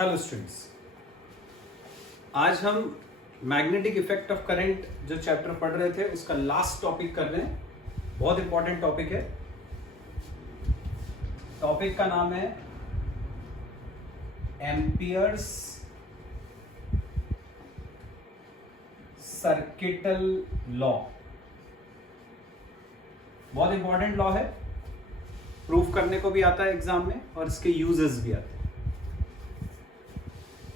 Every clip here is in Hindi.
हेलो स्टूडेंट्स, आज हम मैग्नेटिक इफेक्ट ऑफ करंट जो चैप्टर पढ़ रहे थे उसका लास्ट टॉपिक कर रहे हैं। बहुत इंपॉर्टेंट टॉपिक है। टॉपिक का नाम है एम्पियर्स सर्किटल लॉ। बहुत इंपॉर्टेंट लॉ है, प्रूफ करने को भी आता है एग्जाम में और इसके यूजेस भी आते हैं।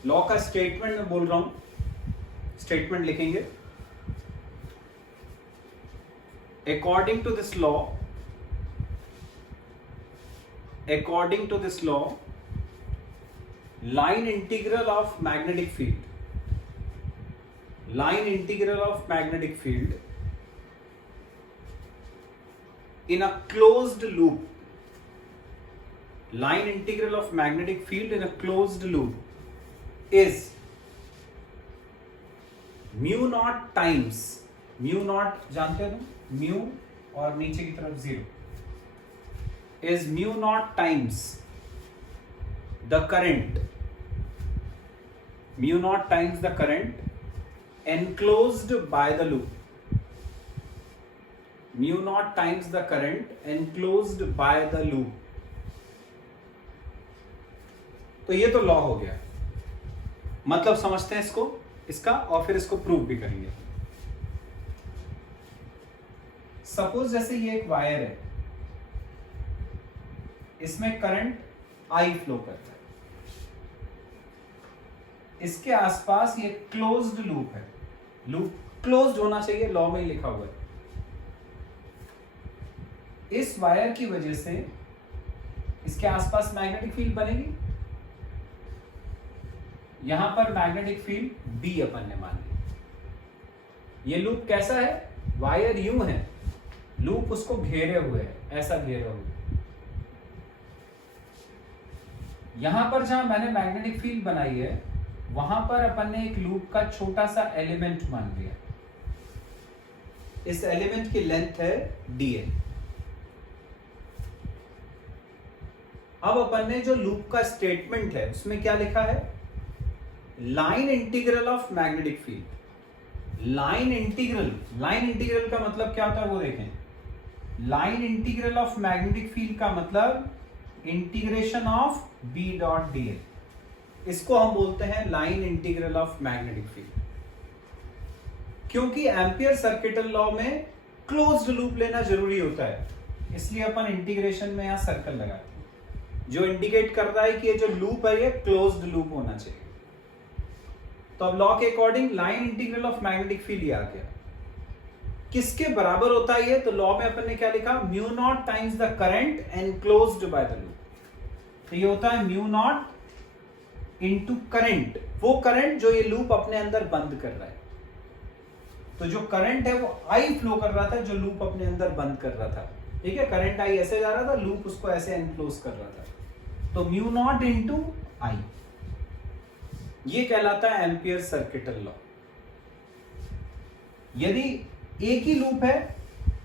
लॉ का स्टेटमेंट मैं बोल रहा हूं, स्टेटमेंट लिखेंगे। According to this law line integral of magnetic field in a closed loop, line integral of magnetic field in a closed loop is mu naught times, mu naught जानते हो ना, mu और नीचे की तरफ 0 is mu naught times the current, mu naught times the current enclosed by the loop, mu naught times the current enclosed by the loop। तो ये तो लॉ हो गया, मतलब समझते हैं इसका और फिर इसको प्रूव भी करेंगे। सपोज जैसे ये एक वायर है, इसमें करंट आई फ्लो करता है, इसके आसपास ये क्लोज्ड लूप है। लूप क्लोज्ड होना चाहिए, लॉ में ही लिखा हुआ है। इस वायर की वजह से इसके आसपास मैग्नेटिक फील्ड बनेगी। यहां पर मैग्नेटिक फील्ड बी अपन ने मान ली। ये लूप कैसा है? वायर यूं है, लूप उसको घेरे हुए है, ऐसा घेरे हुए। यहां पर जहां मैंने मैग्नेटिक फील्ड बनाई है वहां पर अपन ने एक लूप का छोटा सा एलिमेंट मान लिया। इस एलिमेंट की लेंथ है dl। अब अपन ने जो लूप का स्टेटमेंट है उसमें क्या लिखा है? Line integral of magnetic field. Line integral का मतलब क्या होता है वो देखें। Line integral of magnetic field का मतलब integration of B dot dl। इसको हम बोलते हैं line integral of magnetic field. क्योंकि एम्पियर सर्किटल लॉ में क्लोज्ड लूप लेना जरूरी होता है, इसलिए अपन इंटीग्रेशन में यहां सर्कल लगाते हैं जो इंडिकेट करता है कि ये जो लूप है ये क्लोज्ड लूप होना चाहिए। तो अब लॉ के according line integral of magnetic field आ गया। किसके बराबर होता है ये? तो लॉ में अपन ने क्या लिखा? Mu naught times the current enclosed by the loop. तो ये होता है म्यू नॉट इनटू करंट, वो करंट जो ये लूप अपने अंदर बंद कर रहा है। तो जो करंट है वो आई फ्लो कर रहा था, जो लूप अपने अंदर बंद कर रहा था। ठीक है, करंट आई ऐसे जा रहा था, लूप उसको ऐसे एनक्लोज कर रहा था। तो म्यू नॉट इंटू आई, ये कहलाता है एम्पियर सर्किटल लॉ। यदि एक ही लूप है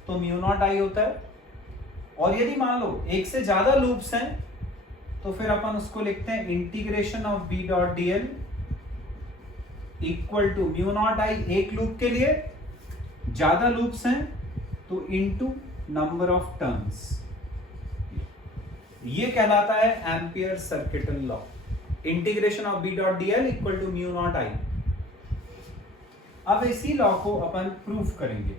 तो म्यू नॉट आई होता है, और यदि मान लो एक से ज्यादा लूप्स हैं तो फिर अपन उसको लिखते हैं integration of B dot dl equal to mu naught I एक लूप के लिए, ज्यादा लूप्स हैं तो इनटू नंबर ऑफ टर्न्स। ये कहलाता है Ampere circuital law. Integration of B dot dl equal to mu naught I. अब इसी लॉ को अपन प्रूफ करेंगे।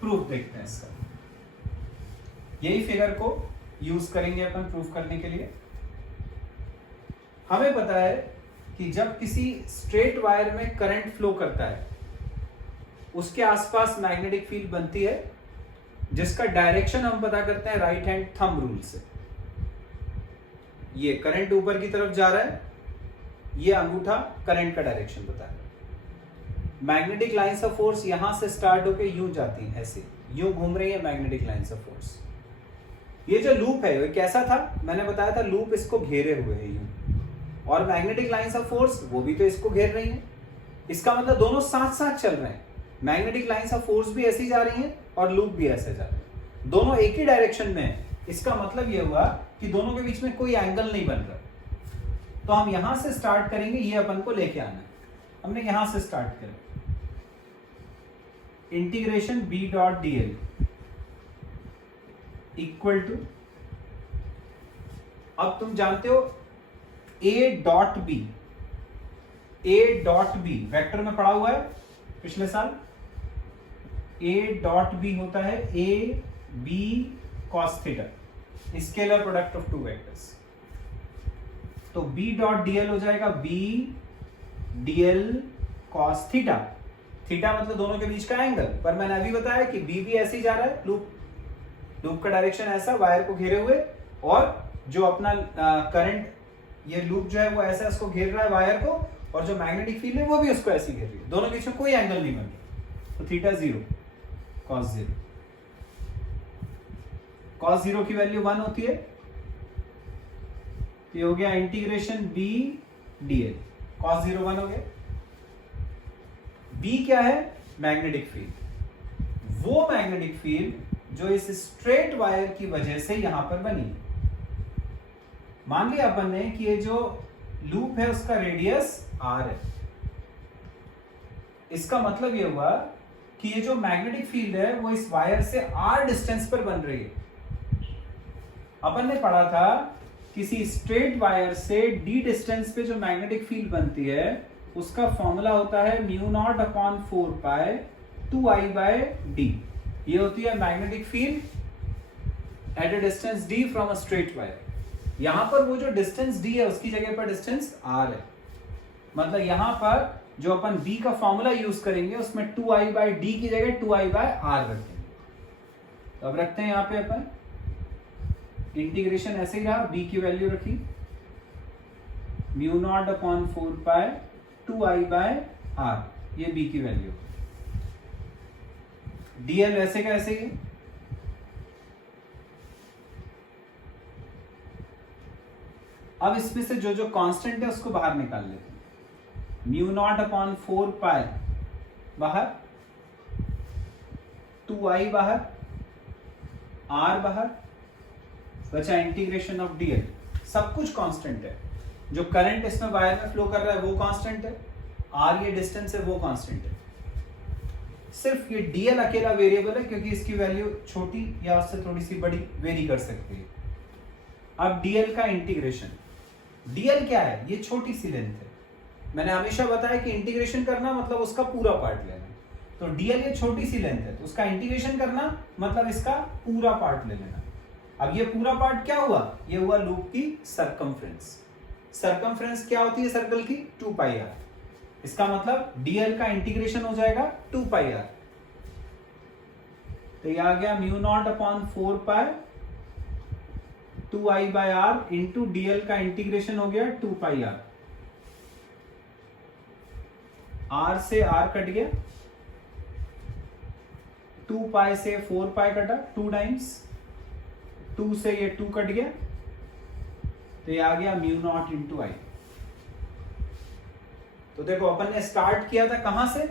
प्रूफ देखते हैं इसका। यही फिगर को यूज करेंगे अपन प्रूफ करने के लिए। हमें पता है कि जब किसी स्ट्रेट वायर में करंट फ्लो करता है उसके आसपास मैग्नेटिक फील्ड बनती है, जिसका डायरेक्शन हम पता करते हैं राइट हैंड थंब रूल से। ये करंट ऊपर की तरफ जा रहा है, ये अंगूठा करंट का डायरेक्शन बता रहा है। मैग्नेटिक लाइंस ऑफ फोर्स यहां से स्टार्ट होकर यूं जाती हैं, ऐसे यूं घूम रही है मैग्नेटिक लाइंस ऑफ फोर्स। ये जो लूप है वो कैसा था? मैंने बताया था लूप इसको घेरे हुए है यूं, और मैग्नेटिक लाइंस ऑफ फोर्स वो भी तो इसको घेर रही है। इसका मतलब दोनों साथ साथ चल रहे हैं। मैग्नेटिक लाइंस ऑफ फोर्स भी ऐसी जा रही हैं और लूप भी ऐसे जा रहे हैं, दोनों एक ही डायरेक्शन में है। इसका मतलब यह हुआ कि दोनों के बीच में कोई एंगल नहीं बन रहा, तो हम यहां से स्टार्ट करेंगे, ये अपन को लेके आना है। हमने यहां से स्टार्ट करा, integration B dot D L equal to, अब तुम जानते हो A dot B, A dot B vector में पढ़ा हुआ है पिछले साल। ए डॉट बी होता है A B cos theta, scalar product of two vectors. तो बी डॉट डीएल हो जाएगा B DL cos theta, theta मतलब दोनों के बीच का एंगल। पर मैंने अभी बताया कि बी भी ऐसे ही जा रहा है, लूप का डायरेक्शन ऐसा वायर को घेरे हुए, और जो अपना करंट, ये लूप जो है वो ऐसा इसको घेर रहा है वायर को, और जो मैग्नेटिक फील्ड है वो भी उसको ऐसे घेर रही है, दोनों के बीच में कोई एंगल नहीं बन रहा। तो थीटा 0 कॉस 0, कॉस 0 की वैल्यू 1 होती है। ये हो गया इंटीग्रेशन बी डीएल, कॉस 0 1 हो गया। बी क्या है? मैग्नेटिक फील्ड, वो मैग्नेटिक फील्ड जो इस स्ट्रेट वायर की वजह से यहां पर बनी। मान लिया अपन ने कि ये जो लूप है उसका रेडियस r है, इसका मतलब ये हुआ कि ये जो मैग्नेटिक फील्ड है वो इस वायर से r डिस्टेंस पर बन रही है। अपन ने पढ़ा था किसी स्ट्रेट वायर से d डिस्टेंस पे जो मैग्नेटिक फील्ड बनती है उसका फॉर्मूला होता है mu naught upon 4 pi 2i bye D. ये होती है magnetic field at A distance d from a straight wire. यहां पर वो जो डिस्टेंस d है उसकी जगह पर डिस्टेंस r है, मतलब यहां पर जो अपन b का फॉर्मूला यूज करेंगे उसमें 2i बाय डी की जगह 2i बाय r रख देंगे। तो अब रखते हैं यहां पे अपन इंटीग्रेशन ऐसे ही रहा, b की वैल्यू रखी mu naught upon 4 pi 2i by r, ये b की वैल्यू। dl वैसे का ऐसे ही, अब इसमें से जो जो कांस्टेंट है उसको बाहर निकाल लेते हैं। म्यू नॉट अपॉन 4 पाई बाहर, 2i बाहर, r बाहर, बचा इंटीग्रेशन ऑफ dl। सब कुछ कांस्टेंट है, जो करंट इसमें वायर में फ्लो कर रहा है वो कांस्टेंट है, r ये डिस्टेंस है वो कांस्टेंट है। सिर्फ ये dl अकेला वेरिएबल है क्योंकि इसकी वैल्यू छोटी या उससे थोड़ी सी बड़ी वेरी कर सकती है। अब dl का इंटीग्रेशन, dl क्या है? ये छोटी सी लेंथ है। मैंने हमेशा बताया कि इंटीग्रेशन करना मतलब उसका पूरा पार्ट लेना, तो dl ये छोटी सी लेंथ है तो उसका इंटीग्रेशन करना मतलब इसका पूरा पार्ट ले लेना। अब ये पूरा पार्ट क्या हुआ? ये हुआ लूप की सरकमफ्रेंस। सरकमफ्रेंस क्या होती है सर्कल की? 2 पाई r। इसका मतलब dl का इंटीग्रेशन हो जाएगा 2 पाई r। तो ये आ गया mu naught upon 4 pi 2i by r into dl का इंटीग्रेशन हो गया 2 पाई r। r से r कट गया, 2 पाई से 4 पाई कटा 2 टाइम्स, 2 से ये 2 कट गया, तो ये आ गया म्यू नॉट इंटू आई। तो देखो अपन ने स्टार्ट किया था कहां से?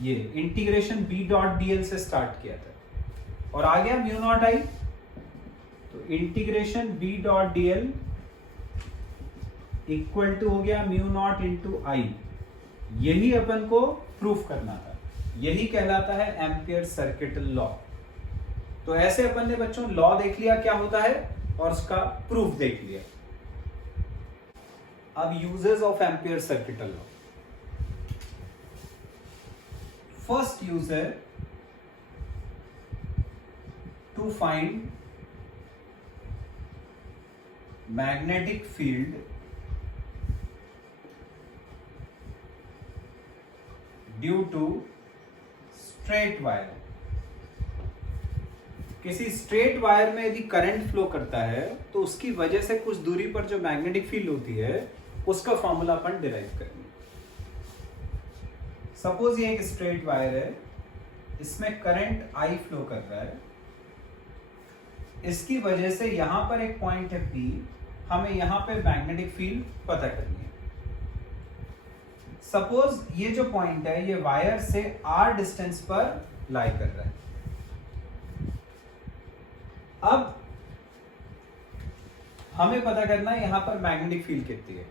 ये इंटीग्रेशन बी डॉट डीएल से स्टार्ट किया था और आ गया म्यू नॉट आई। तो integration B dot DL equal to हो गया म्यू नॉट इंटू आई। यही अपन को प्रूफ करना था, यही कहलाता है एम्पियर सर्किटल लॉ। तो ऐसे अपन ने बच्चों लॉ देख लिया क्या होता है और उसका प्रूफ देख लिया। अब uses of Ampere circuital law. First use है to find magnetic field due to straight wire. किसी स्ट्रेट वायर में यदि करंट फ्लो करता है तो उसकी वजह से कुछ दूरी पर जो मैग्नेटिक फील्ड होती है उसका फॉर्मूला अपन डिराइव करेंगे। सपोज ये एक स्ट्रेट वायर है, इसमें करंट I फ्लो कर रहा है, इसकी वजह से यहां पर एक पॉइंट है P, हमें यहां पे मैग्नेटिक फील्ड पता करनी है। सपोज ये जो पॉइंट है ये वायर से R डिस्टेंस पर लाई कर रहा है। अब हमें पता करना है यहाँ पर मैग्नेटिक फील्ड कितनी है।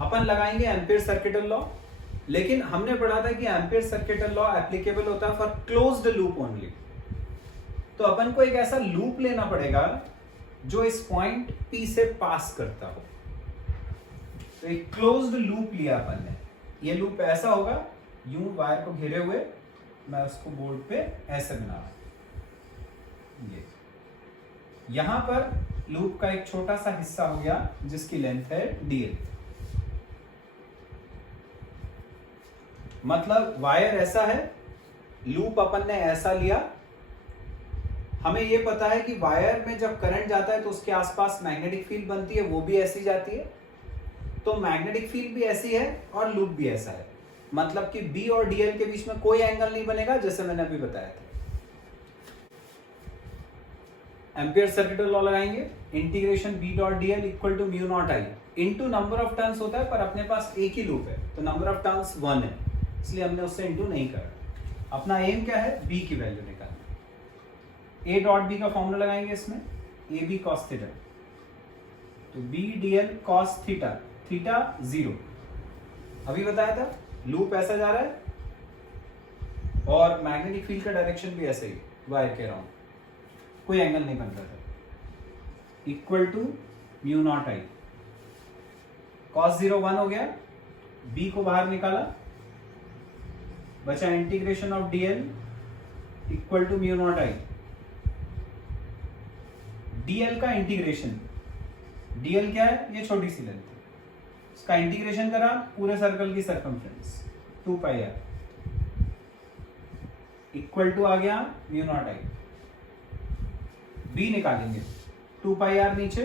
अपन लगाएंगे एम्पियर सर्किटल लॉ, लेकिन हमने पढ़ा था कि एम्पियर सर्किटल लॉ एप्लीकेबल होता है फॉर क्लोज्ड लूप ओनली। तो अपन को एक ऐसा लूप लेना पड़ेगा जो इस पॉइंट P से पास करता हो। तो एक क्लोज्ड लूप लिया अपन ने, ये लूप ऐसा होगा, यूं वायर को घेरे हुए, मैं उसको बोर्ड पे ऐसे बना रहा हूं। ये यहां पर लूप का एक छोटा सा हिस्सा हो गया जिसकी लेंथ है dl। मतलब वायर ऐसा है, लूप अपन ने ऐसा लिया। हमें यह पता है कि वायर में जब करंट जाता है तो उसके आसपास मैग्नेटिक फील्ड बनती है, वो भी ऐसी जाती है। तो मैग्नेटिक फील्ड भी ऐसी है और लूप भी ऐसा है, मतलब कि B और dl के बीच में कोई एंगल नहीं बनेगा, जैसे मैंने अभी बताया था। एम्पियर सर्किटल लॉ लगाएंगे, integration B dot dl equal to mu naught I into number of turns होता है, पर अपने पास एक ही लूप है तो नंबर ऑफ टर्न्स 1 है, इसलिए हमने उससे इंटू नहीं करा। अपना एम क्या है, B की वैल्यू निकालना। A डॉट B का फॉर्मूला लगाएंगे इसमें, AB cos थीटा, तो B dl cos theta, theta 0। अभी बताया था लूप ऐसा जा रहा है और मैग्नेटिक फील्ड का डायरेक्शन भी ऐसे ही वायर के अराउंड, कोई एंगल नहीं बन रहा था, equal to mu naught I। cos 0 1 हो गया, B को बाहर निकाला, बचा integration of dl equal to mu naught I। dl का इंटीग्रेशन, dl क्या है, ये छोटी सी लेंथ है, इसका इंटीग्रेशन करा पूरे सर्कल की circumference 2 pi r equal to आ गया म्यू नॉट I। B निकालेंगे, 2 पाई r नीचे,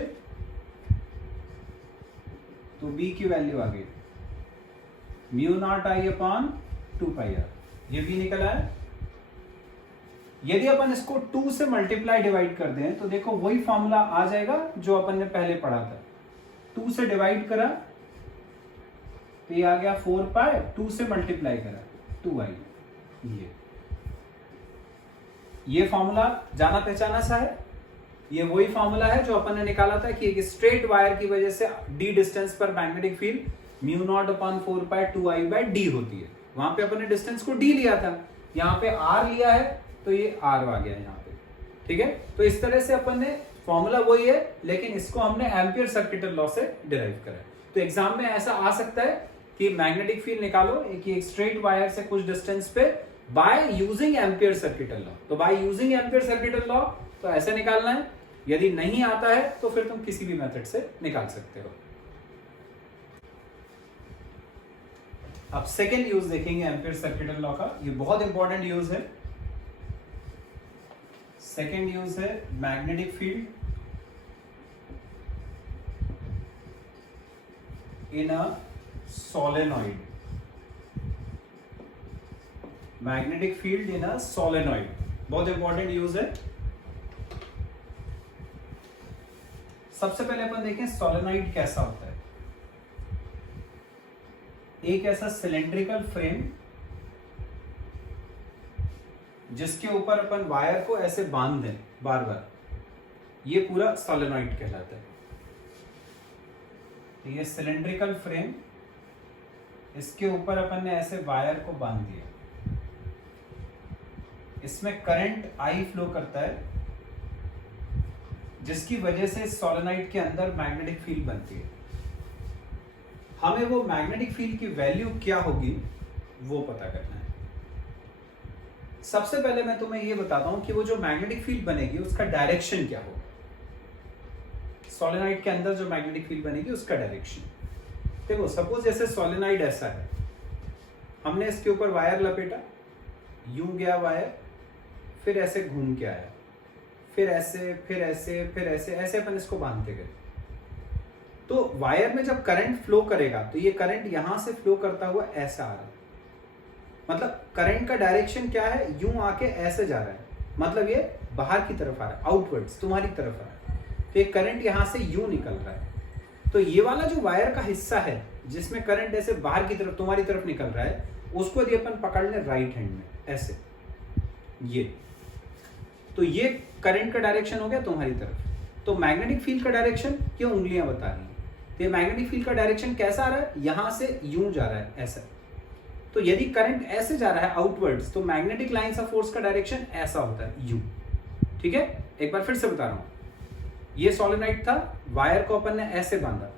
तो B की वैल्यू आ गई mu naught I upon 2 pi r, ये भी निकला है। यदि अपन इसको 2 से मल्टीप्लाई डिवाइड कर दें तो देखो वही फॉर्मूला आ जाएगा जो अपन ने पहले पढ़ा था। 2 से डिवाइड करा तो ये आ गया 4 पाई, 2 से मल्टीप्लाई करा 2i। ये फॉर्मूला जाना पहचाना सा है, ये वही फॉर्मूला है जो अपन ने निकाला था कि एक स्ट्रेट वायर की वजह से d डिस्टेंस पर magnetic field mu naught upon 4 pi 2i bye d होती है। वहां पे अपन ने डिस्टेंस को d लिया था, यहाँ पे r लिया है तो ये r आ गया यहाँ पे, ठीक है। तो इस तरह से अपन ने फॉर्मूला वही है, लेकिन इसको हमने एम्पियर सर्किटल लॉ से डिराइव करा है। तो एग्जाम में ऐसा आ सकता है कि मैग्नेटिक फील्ड निकालो एक स्ट्रेट वायर से कुछ डिस्टेंस पे by using Ampere circuital law. तो by using Ampere circuital law तो ऐसे निकालना है, यदि नहीं आता है तो फिर तुम किसी भी मेथड से निकाल सकते हो। अब सेकेंड यूज देखेंगे एम्पियर सर्किटल लॉ का, ये बहुत इंपॉर्टेंट यूज है। सेकेंड यूज है magnetic field in a solenoid. Magnetic field in a solenoid बहुत इंपॉर्टेंट यूज है। सबसे पहले अपन देखें सोलेनॉइड कैसा होता है। एक ऐसा सिलेंड्रिकल फ्रेम जिसके ऊपर अपन वायर को ऐसे बांध दें बार बार, ये पूरा सोलेनॉइड कहलाता है। तो ये सिलेंड्रिकल फ्रेम, इसके ऊपर अपन ने ऐसे वायर को बांध दिया, इसमें करंट I फ्लो करता है जिसकी वजह से सोलेनॉइड के अंदर मैग्नेटिक फील्ड बनती है। हमें वो मैग्नेटिक फील्ड की वैल्यू क्या होगी वो पता करना है। सबसे पहले मैं तुम्हें ये बताता हूं कि वो जो मैग्नेटिक फील्ड बनेगी उसका डायरेक्शन क्या होगा। सोलेनॉइड के अंदर जो मैग्नेटिक फील्ड बनेगी उसका डायरेक्शन देखो। सपोज जैसे सोलेनॉइड ऐसा है, हमने इसके ऊपर वायर लपेटा, यूं गया वायर, फिर ऐसे घूम के आया, फिर ऐसे, फिर ऐसे, फिर ऐसे, ऐसे अपन इसको बांधते गए। तो वायर में जब करंट फ्लो करेगा तो ये करंट यहां से फ्लो करता हुआ ऐसा आ रहा है, मतलब करंट का डायरेक्शन क्या है, यूं आके ऐसे जा रहा है, मतलब ये बाहर की तरफ आ रहा है, आउटवर्ड्स तुम्हारी तरफ आ रहा है। तो ये करंट यहां से यूं निकल रहा है। तो ये वाला जो वायर का हिस्सा है जिसमें करंट ऐसे बाहर की तरफ तुम्हारी तरफ निकल रहा है, उसको यदि अपन पकड़ लें राइट हैंड में ऐसे, ये तो ये करंट का डायरेक्शन हो गया तुम्हारी तरफ। तो मैग्नेटिक फील्ड का डायरेक्शन ये उंगलियां बता रही हैं। तो ये मैग्नेटिक फील्ड का डायरेक्शन कैसा आ रहा है, यहां से यूं जा रहा है ऐसा। तो यदि करंट ऐसे जा रहा है आउटवर्ड्स, तो मैग्नेटिक लाइंस ऑफ फोर्स का डायरेक्शन ऐसा होता है, यू। ठीक है, एक बार फिर से बता रहा हूं। ये सोलेनोइड था, वायर को अपन ने ऐसे बांधा,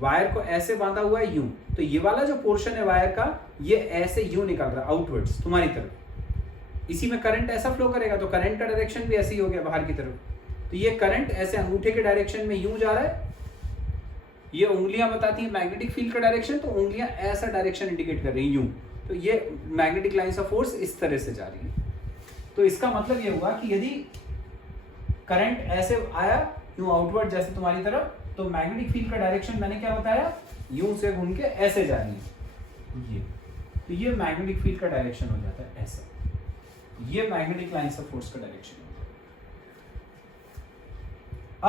वायर को ऐसे बांधा हुआ है यूं, तो ये वाला जो पोर्शन है वायर का, ये ऐसे यूं निकल रहा है आउटवर्ड्स तुम्हारी तरफ। इसी में करंट ऐसा फ्लो करेगा, तो करंट का डायरेक्शन भी ऐसे ही हो गया बाहर की तरफ। तो ये करंट ऐसे अंगूठे के डायरेक्शन में यूं जा रहा है, ये उंगलियां बताती है मैग्नेटिक फील्ड का डायरेक्शन, तो उंगलियां ऐसा डायरेक्शन इंडिकेट कर रही हैं यूं। तो ये मैग्नेटिक लाइंस ऑफ फोर्स इस तरह से जा रही है। तो इसका मतलब ये हुआ कि यदि करंट ऐसे आया यूं आउटवर्ड जैसे तुम्हारी तरफ, तो मैग्नेटिक फील्ड का डायरेक्शन मैंने क्या बताया, यूं से घूम के ऐसे जा रही है ये। तो ये मैग्नेटिक फील्ड का डायरेक्शन हो जाता है ऐसा। ये मैग्नेटिक लाइंस ऑफ फोर्स का डायरेक्शन हो गया।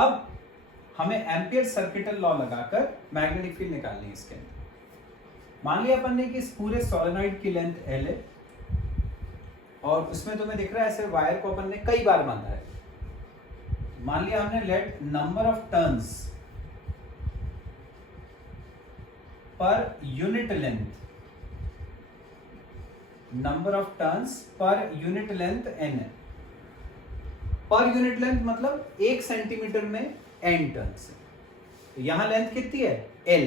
अब हमें एम्पियर सर्किटल लॉ लगाकर मैग्नेटिक फील्ड निकालनी है इसके अंदर। मान लिया अपन ने कि इस पूरे सोलेनोइड की लेंथ L है और उसमें तुम्हें दिख रहा है ऐसे वायर को अपन ने कई बार बांधा है। मान लिया हमने late number of turns per unit length, number of turns per unit length n है। पर यूनिट लेंथ मतलब 1 सेंटीमीटर में n टर्न्स है। तो यहां लेंथ कितनी है, L।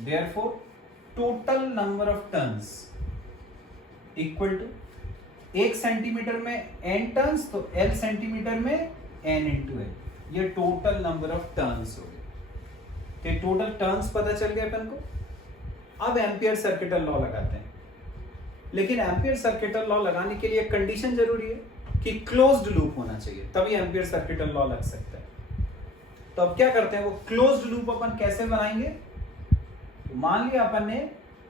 Therefore total number of turns equal to 1 centimetre में n टर्न्स, तो L सेंटीमीटर में n इंटू L। ये टोटल नंबर ऑफ टर्न्स हो गए। तो टोटल टर्न्स पता चल गया अपन को। अब एम्पियर सर्किटल लॉ लगाते हैं। लेकिन एम्पियर सर्किटल लॉ लगाने के लिए कंडीशन जरूरी है कि क्लोज्ड लूप होना चाहिए, तभी एम्पियर सर्किटल लॉ लग सकता है। तो अब क्या करते हैं, वो क्लोज्ड लूप अपन कैसे बनाएंगे। तो मान लिया अपन ने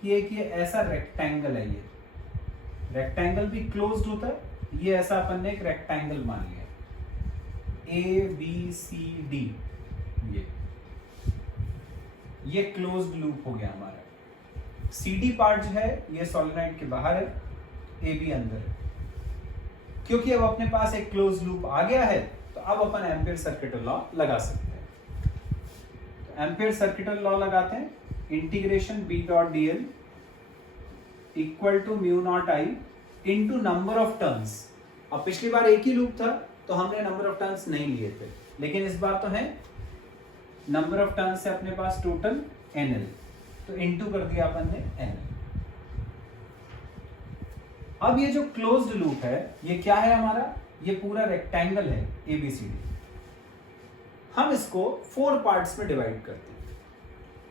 कि एक ये ऐसा रेक्टेंगल है, ये रेक्टेंगल भी क्लोज्ड होता है। ये ऐसा अपन ने एक रेक्टेंगल मान लिया ABCD, ये क्लोज्ड लूप हो गया हमारा। CD पार्ट जो है ये सोलेनोइड के बाहर है, AB अंदर है। क्योंकि अब अपने पास एक क्लोज लूप आ गया है, तो अब अपन एम्पियर सर्किटल लॉ लगा सकते हैं। तो एम्पियर सर्किटल लॉ लगाते हैं, integration B dot dl equal to mu naught I into number of turns. अब पिछली बार एक ही लूप था तो हमने नंबर ऑफ टर्न्स नहीं लिए थे, लेकिन इस बार तो है नंबर ऑफ टर्न्स है अपने पास टोटल NL, तो इंटू कर दिया अपन ने NL। अब ये जो क्लोज्ड लूप है ये क्या है हमारा, ये पूरा रेक्टेंगल है ABCD। हम इसको 4 पार्ट्स में डिवाइड करते हैं,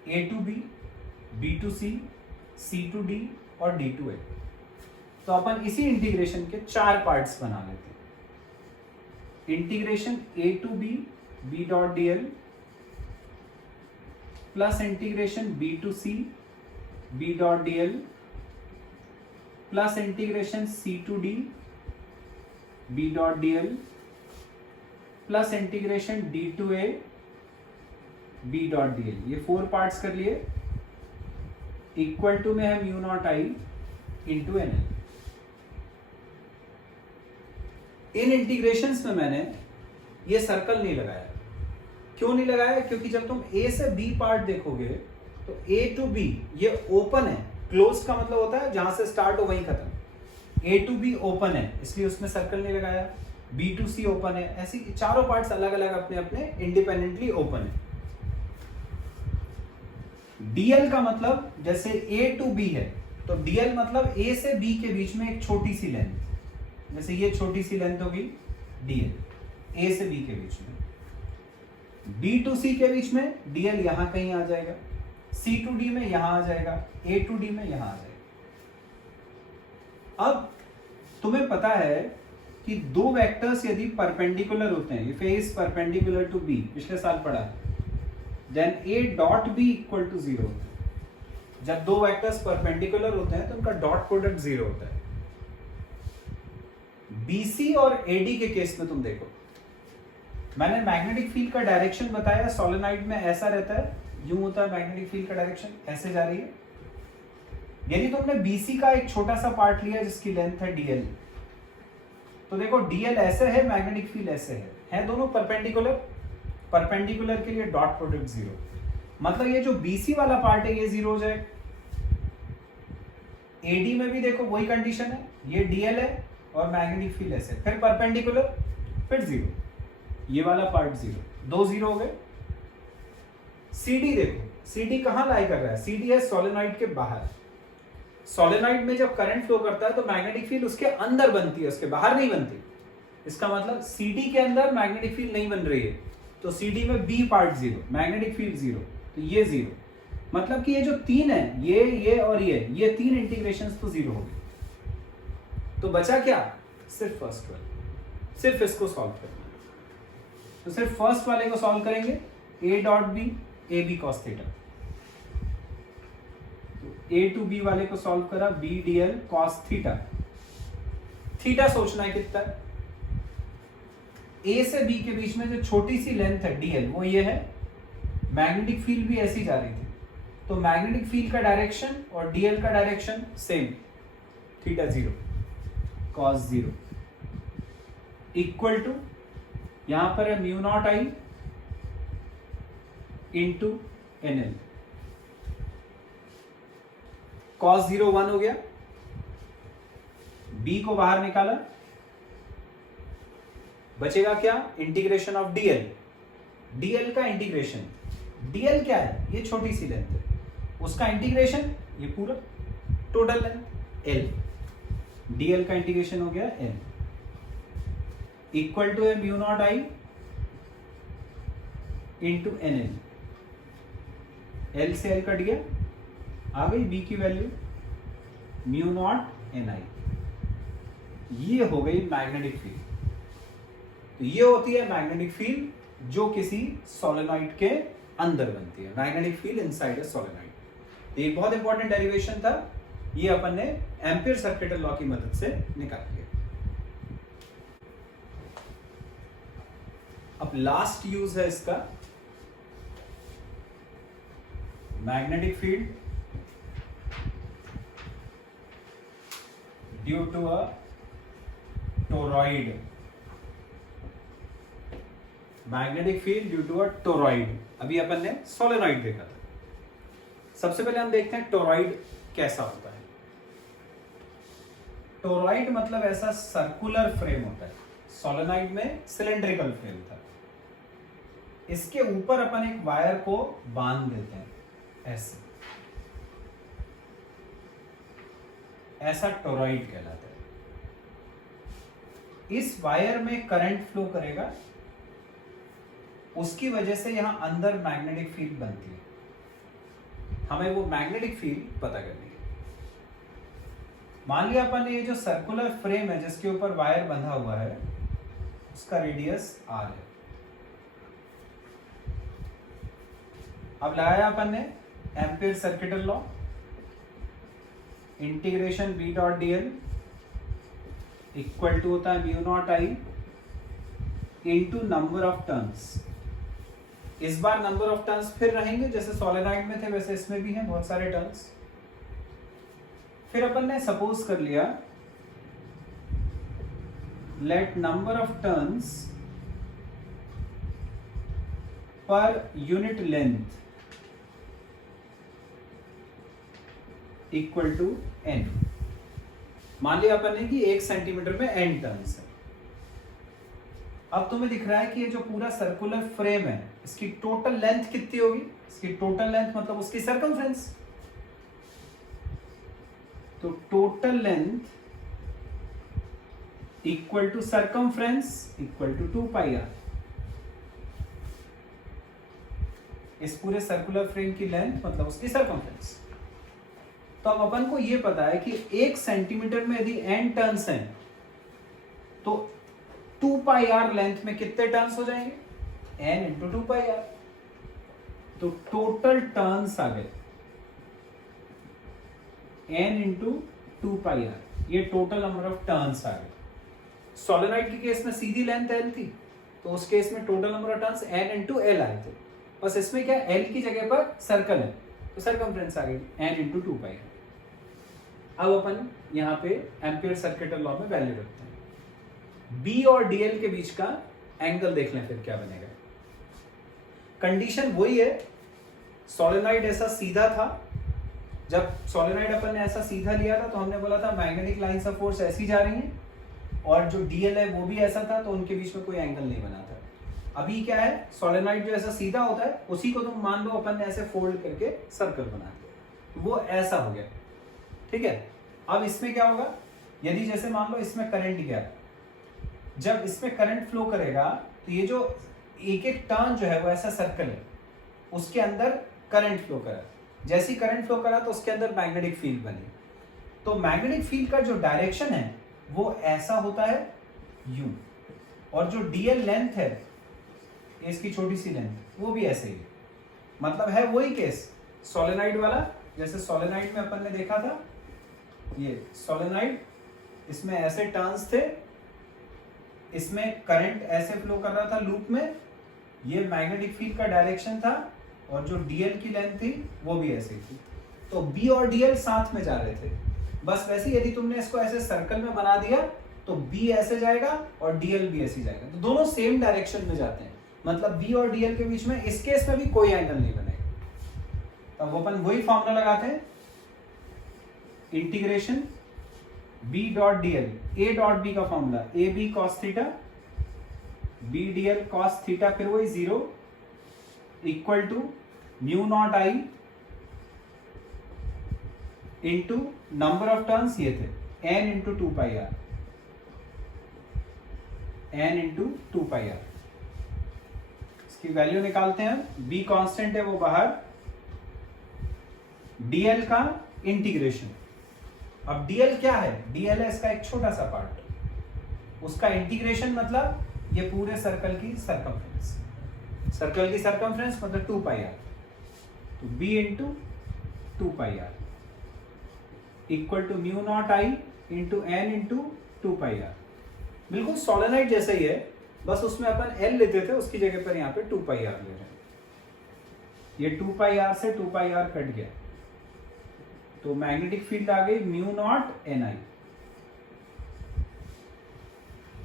A to B, B to C, C to D और D to A। तो अपन इसी इंटीग्रेशन के 4 पार्ट्स बना लेते हैं। Integration A to B, B dot dl plus integration B to C, B dot dl plus integration C to D, B dot dl plus integration D to A, B dot dl। ये 4 पार्ट्स कर लिए। इक्वल टू में है mu naught I into NL। In integrations में मैंने ये सर्कल नहीं लगाया। क्यों नहीं लगाया, क्योंकि जब तुम A से B पार्ट देखोगे तो A to B ये ओपन है। क्लोज का मतलब होता है जहां से स्टार्ट हो वहीं खत्म। A to B ओपन है, इसलिए उसमें सर्कल नहीं लगाया। B to C ओपन है। ऐसी चारों पार्ट्स अलग अलग अपने अपने इंडिपेंडेंटली ओपन है। DL का मतलब जैसे A to B है, तो DL मतलब A से B के बीच में एक छोटी सी लेंथ, जैसे ये छोटी सी लेंथ होगी DL, A से B के बीच में। B to C के बीच में DL यहां कहीं आ जाएगा, C to D में यहां आ जाएगा, A to D में यहां आ जाएगा। अब तुम्हें पता है कि दो वेक्टर्स यदि परपेंडिकुलर होते हैं, if A is perpendicular to B, पिछले साल पढ़ा है, then A dot B equal to 0 होता है। जब दो वेक्टर्स परपेंडिकुलर होते हैं तो उनका डॉट प्रोडक्ट 0 होता है। BC और AD के केस में तुम देखो, मैंने मैग्नेटिक फील्ड का डायरेक्शन बताया, सोलेनोइड में ऐसा रहता है, यूं होता है मैग्नेटिक फील्ड का डायरेक्शन, ऐसे जा रही है। यदि तुमने BC का एक छोटा सा पार्ट लिया जिसकी लेंथ है DL, तो देखो डीएल ऐसे है, मैग्नेटिक फील्ड ऐसे है दोनों परपेंडिकुलर। परपेंडिकुलर के लिए डॉट प्रोडक्ट जीरो, मतलब ये जो बीसी वाला पार्ट है ये जीरो हो जाएगा। एडी में भी देखो वही कंडीशन है, ये डीएल है और मैग्नेटिक फील्ड ऐसे, फिर परपेंडिकुलर, फिर जीरो, ये वाला पार्ट जीरो, दो जीरो हो गए। सीडी देखो, सीडी कहां लाई कर रहा है, सीडी है सोलेनॉइड के बाहर। सोलेनॉइड में जब करंट फ्लो करता है तो मैग्नेटिक फील्ड उसके अंदर बनती है, उसके बाहर नहीं बनती। इसका मतलब सीडी के अंदर मैग्नेटिक फील्ड नहीं बन रही है, तो सीडी में B part zero, magnetic field zero, तो ये जीरो। मतलब कि ये जो तीन है, ये और ये तीन इंटीग्रेशंस तो जीरो हो गए। तो बचा क्या, सिर्फ फर्स्ट वाला, सिर्फ इसको सॉल्व करना है। तो सिर्फ फर्स्ट वाले को सॉल्व करेंगे, A dot B, A B cos theta. A to B वाले को सॉल्व करा, B D L cos theta. Theta सोचना है कितना है, ए से बी के बीच में जो छोटी सी लेंथ है डीएल वो ये है, मैग्नेटिक फील्ड भी ऐसी जा रही थी, तो मैग्नेटिक फील्ड का डायरेक्शन और डीएल का direction same, theta zero cos zero equal to, यहां पर है mu naught I into n l. Cos zero one हो गया, बी को बाहर निकाला, बचेगा क्या, इंटीग्रेशन ऑफ डीएल। डीएल का इंटीग्रेशन, डीएल क्या है, ये छोटी सी लेंथ है, उसका इंटीग्रेशन ये पूरा टोटल लेंथ एल, डीएल का इंटीग्रेशन हो गया एल इक्वल टू है mu naught I into n L. L से एल कट गया, आ गई बी की वैल्यू म्यू नॉट एन आई, ये हो गई मैग्नेटिक फील्ड। तो ये होती है मैग्नेटिक फील्ड जो किसी सोलेनॉइड के अंदर बनती है, magnetic field inside a solenoid. तो ये बहुत इंपॉर्टेंट डेरिवेशन था, ये अपन ने एम्पियर सर्किटल लॉ की मदद से निकाल लिया। अब लास्ट यूज है इसका, magnetic field due to a toroid. Magnetic field due to a toroid, अभी अपन ने सोलेनॉइड देखा था। सबसे पहले हम देखते हैं टोरॉइड कैसा होता है। टोरॉइड मतलब ऐसा सर्कुलर फ्रेम होता है, सोलेनॉइड में सिलेंड्रिकल फ्रेम था। इसके ऊपर अपन एक वायर को बांध देते हैं ऐसे, ऐसा टोरॉइड कहलाता है। इस वायर में करंट फ्लो करेगा, उसकी वजह से यहां अंदर मैग्नेटिक फील्ड बनती है। हमें वो मैग्नेटिक फील्ड पता करनी है। मान लिया अपन ये जो सर्कुलर फ्रेम है जिसके ऊपर वायर बंधा हुआ है, उसका रेडियस r है। अब लगाया अपन ने ampere circuital law, integration B dot D L equal to होता है mu naught I into number of turns. इस बार नंबर ऑफ टर्न्स फिर रहेंगे, जैसे सोलेनॉइड में थे वैसे इसमें भी हैं बहुत सारे टर्न्स। फिर अपन ने सपोज कर लिया, let number of turns per unit length equal to n। मान लिया अपन ने कि 1 सेंटीमीटर में n टर्न्स है। अब तुम्हें दिख रहा है कि ये जो पूरा सर्कुलर फ्रेम है, इसकी टोटल लेंथ कितनी होगी, इसकी टोटल लेंथ मतलब उसकी सर्कमफ्रेंस। तो total length equal to circumference equal to 2 pi R. इस पूरे सर्कुलर फ्रेम की लेंथ मतलब उसकी सर्कमफ्रेंस। तो अब अपन को ये पता है कि 1 सेंटीमीटर में यदि n टर्न्स हैं तो 2 पाई आर लेंथ में कितने टर्न्स हो जाएंगे, n इंटू 2 पाई आर। तो टोटल टर्न्स आ गए n इंटू 2 पाई आर, ये टोटल नंबर ऑफ टर्न्स आ गए। सोलेनॉइड के केस में सीधी लेंथ l थी, तो उस केस में total number of turns n into l आए थे। बस इसमें क्या, l की जगह पर सर्कल है तो सर्कमफ्रेंस आ गई n इंटू 2 पाई आर। अब अपन यहाँ पे एम्पियर सर्किटल लॉ में वैल्यू रखते हैं। बी और डीएल के बीच का एंगल देख लें फिर क्या बनेगा। कंडीशन वही है, सोलेनॉइड ऐसा सीधा था, जब सोलेनॉइड अपन ने ऐसा सीधा लिया था तो हमने बोला था मैग्नेटिक लाइंस ऑफ फोर्स ऐसी जा रही हैं, और जो डीएल है वो भी ऐसा था, तो उनके बीच में कोई एंगल नहीं बना था। अभी क्या है, सोलेनॉइड जो ऐसा सीधा होता है उसी को तुम मान लो अपन ने ऐसे फोल्ड करके सर्कल बना दिया, वो ऐसा हो गया, ठीक है। अब इसमें क्या होगा, यदि जैसे मान लो इसमें करंट गया, जब इसमें करंट फ्लो करेगा तो ये जो एक एक टर्न जो है वो ऐसा सर्कल है, उसके अंदर करंट फ्लो करा, जैसी करंट फ्लो करा तो उसके अंदर मैग्नेटिक फील्ड बनी। तो मैग्नेटिक फील्ड का जो डायरेक्शन है वो ऐसा होता है U, और जो डीएल लेंथ है, इसकी छोटी सी लेंथ, वो भी ऐसे ही, मतलब है वही केस सोलेनॉइड वाला, जैसे सोलेनॉइड में अपन ने देखा था, ये सोलेनॉइड, इसमें ऐसे टर्न्स थे, इसमें करंट ऐसे फ्लो कर रहा था लूप में, ये मैग्नेटिक फील्ड का डायरेक्शन था, और जो डीएल की लेंथ थी वो भी ऐसे ही थी। तो बी और डीएल साथ में जा रहे थे। बस वैसे यदि तुमने इसको ऐसे सर्कल में बना दिया तो बी ऐसे जाएगा और डीएल भी ऐसे जाएगा, तो दोनों सेम डायरेक्शन में जाते हैं, मतलब बी और डीएल के बीच में इस केस में भी कोई एंगल नहीं बनेगा। तब अपन वही फॉर्मूला लगाते हैं, integration B dot dl, A dot B का formula A B cos theta, B DL cos theta, फिर वही 0 equal to mu naught I into number of turns ये थे n into 2 pi r, n into 2 pi r. इसकी वैल्यू निकालते हैं, b कांस्टेंट है वो बाहर, dl का इंटीग्रेशन, अब dl क्या है, dl है इसका एक छोटा सा पार्ट, उसका इंटीग्रेशन मतलब ये पूरे सर्कल की सरकमफ्रेंस, सर्कल की सरकमफ्रेंस मतलब 2 पाई आर, तो b into 2 pi R equal to mu naught I into N into 2 pi R. बिल्कुल सोलेनॉइड जैसा ही है, बस उसमें अपन L लेते थे, उसकी जगह पर यहाँ पे 2 पाई आर ले रहे हैं। ये 2 पाई आर से 2 पाई आर कट गया, तो मैग्नेटिक फील्ड आ गई म्यू नॉट एन आई।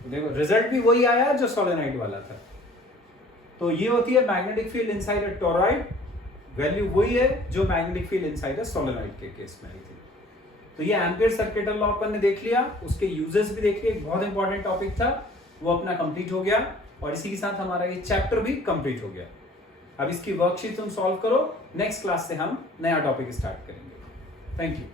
देखो रिजल्ट भी वही आया जो सोलेनॉइड वाला था। तो ये होती है magnetic field inside a toroid, value वही है जो magnetic field inside a solenoid के केस में आई थी। तो ये एम्पियर सर्किटल लॉ अपन ने देख लिया, उसके यूजेस भी देख लिए, एक बहुत इंपॉर्टेंट टॉपिक था, वो अपना कंप्लीट हो गया, और इसी के साथ हमारा ये चैप्टर भी कंप्लीट हो गया। अब इसकी वर्कशीट तुम सॉल्व करो, नेक्स्ट क्लास से हम नया टॉपिक स्टार्ट करेंगे। Thank you.